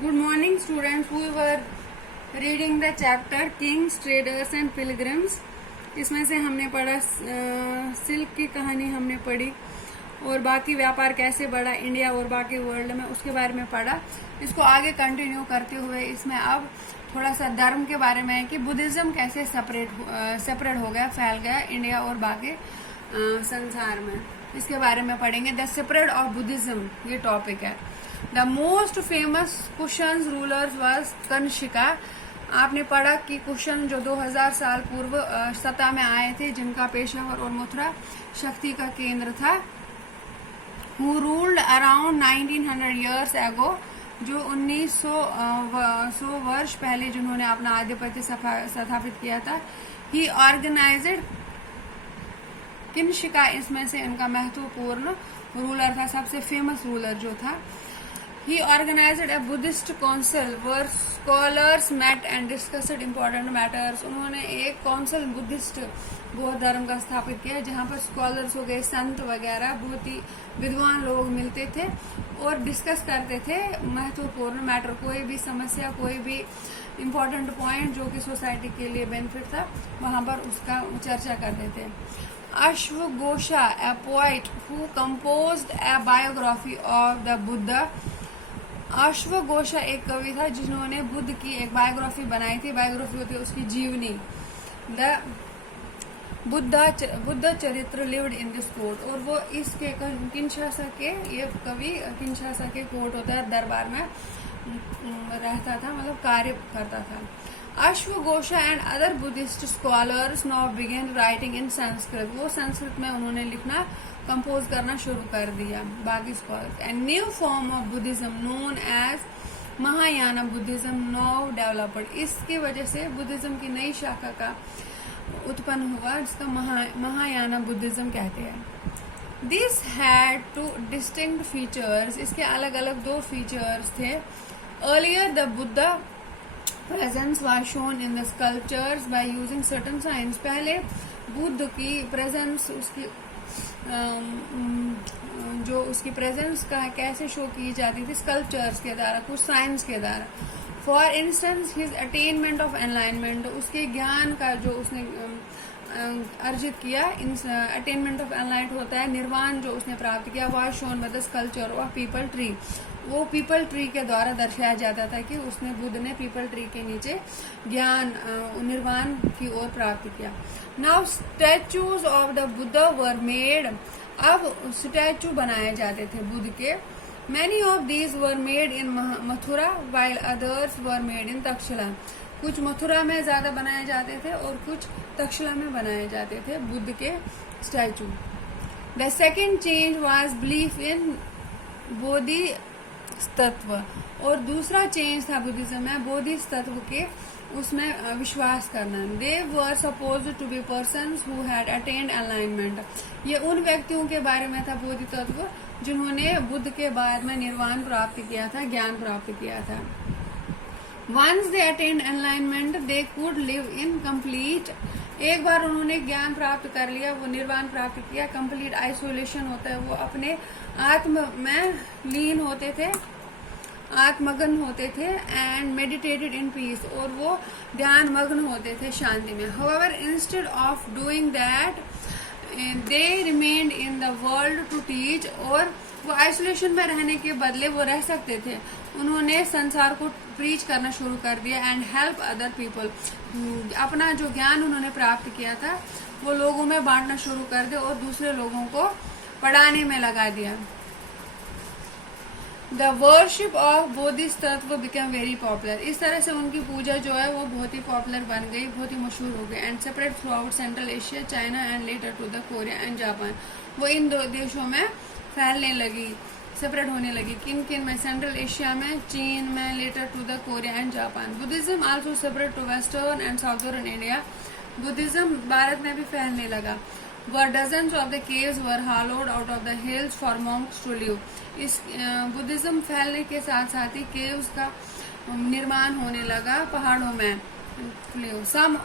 Good morning, students. We were reading the chapter Kings, Traders and Pilgrims. इसमें से हमने पढ़ा सिल्क की कहानी हमने पढ़ी और बाकी व्यापार कैसे बढ़ा इंडिया और बाकी वर्ल्ड में, उसके बारे में पढ़ा। इसको आगे कंटिन्यू करते हुए इसमें अब थोड़ा सा धर्म के बारे में है कि बुद्धिज्म कैसे सेपरेट हो गया, फैल गया इंडिया और बाकी संसार में। इसके बारे में पढ़ेंगे। द सेपरेट ऑफ बुद्धिज्म ये टॉपिक है। The most famous cushion rulers was Kanishka. आपने पढ़ा कि कुशन जो 2000 साल पूर्व सत्ता में आए थे, जिनका पेशावर और मथुरा शक्ति का केंद्र था। Who ruled around 1900 years ago, जो 1900 वर्ष पहले जिन्होंने अपना आधिपत्य स्थापित किया था। ही ऑर्गेनाइज्ड कनिष्का, इसमें से इनका महत्वपूर्ण रूलर था, सबसे फेमस रूलर जो था। He organized a Buddhist council where scholars met and discussed important matters. उन्होंने एक काउंसिल बुद्धिस्ट बौद्ध धर्म का स्थापित किया, जहाँ पर स्कॉलर्स हो गए, संत वगैरह, बहुत ही विद्वान लोग मिलते थे और डिस्कस करते थे महत्वपूर्ण मैटर, कोई भी समस्या, कोई भी इम्पोर्टेंट पॉइंट जो कि सोसाइटी के लिए बेनिफिट था, वहाँ पर उसका चर्चा करते थे। अश्वघोषा, a poet who composed a biography of the Buddha. अश्वघोषा एक कवि था जिन्होंने बुद्ध की एक बायोग्राफी बनाई थी। बायोग्राफी होती है उसकी जीवनी। द बुद्ध चरित्र लिव्ड इन दिस कोर्ट, और वो इसके किंशासा के, ये कवि किंशासा के कोर्ट होता है, दरबार में रहता था, मतलब कार्य करता था। अश्वघोषा and other Buddhist scholars now began writing in Sanskrit. वो संस्कृत में उन्होंने लिखना, कंपोज करना शुरू कर दिया। बाकी scholars. And new form of Buddhism known as Mahayana Buddhism now developed. इसकी वजह से बुद्धिज्म की नई शाखा का उत्पन्न हुआ, जिसका महायाना बुद्धिज्म कहते हैं। This had two distinct features. इसके अलग अलग दो फीचर्स थे। Earlier the Buddha presence was shown in the sculptures by using certain science. पहले बुद्ध की प्रेजेंस, उसकी जो उसकी प्रेजेंस का कैसे शो की जाती थी, स्कल्पचर्स के द्वारा, कुछ साइंस के द्वारा। For instance his attainment of enlightenment, उसके ज्ञान का जो उसने अर्जित किया, अटेनमेंट ऑफ एनलाइट होता है निर्वाण, जो उसने प्राप्त किया, was shown by the sculpture of people tree. वो पीपल ट्री के द्वारा दर्शाया जाता था कि उसने, बुद्ध ने पीपल ट्री के नीचे ज्ञान निर्वाण की ओर प्राप्त किया। Now statues of the Buddha were made. अब स्टैचू बनाए जाते थे बुद्ध के। Many of these were made in Mathura while others were made in Takshashila. कुछ मथुरा में ज्यादा बनाए जाते थे और कुछ तक्षशिला में बनाए जाते थे बुद्ध के statue. The second change was belief in Bodhisattva, और दूसरा चेंज था बुद्धिज्म में बोधिसत्व के, उसमें विश्वास करना। They were supposed to be persons who had attained enlightenment. ये उन व्यक्तियों के बारे में था बोधिसत्व जिन्होंने बुद्ध के बाद में निर्वाण प्राप्त किया था, ज्ञान प्राप्त किया था। Once they attained enlightenment they could live in complete. एक बार उन्होंने ज्ञान प्राप्त कर लिया, वो निर्वाण प्राप्त किया, कंप्लीट आइसोलेशन होता है, वो अपने आत्म में लीन होते थे, आत्मग्न होते थे। एंड मेडिटेटेड इन पीस, और वो ध्यान मग्न होते थे शांति में। However instead of doing that they remained in the world to teach, और वो आइसोलेशन में रहने के बदले वो रह सकते थे, उन्होंने संसार को प्रीच करना शुरू कर दिया। एंड हेल्प अदर पीपल, अपना जो ज्ञान उन्होंने प्राप्त किया था वो लोगों में बांटना शुरू कर दिया और दूसरे लोगों को पढ़ाने में लगा दिया। The worship of Bodhisattva become very popular. इस तरह से उनकी पूजा जो है वो बहुत ही पॉपुलर बन गई, बहुत ही मशहूर हो गई। And separate throughout central Asia, China and later to the Korea and Japan. वो इन दो देशों में फैलने लगी, सेपरेट होने लगी। किन किन में? सेंट्रल एशिया में, चीन में, later to the Korea and Japan. Buddhism also separate to western and southern India. Buddhism Bharat में भी फैलने लगा। Were dozens of the caves were hollowed out of the hills for monks to live. इस Buddhism फैलने के साथ साथ ही caves का निर्माण होने लगा पहाड़ों में। Some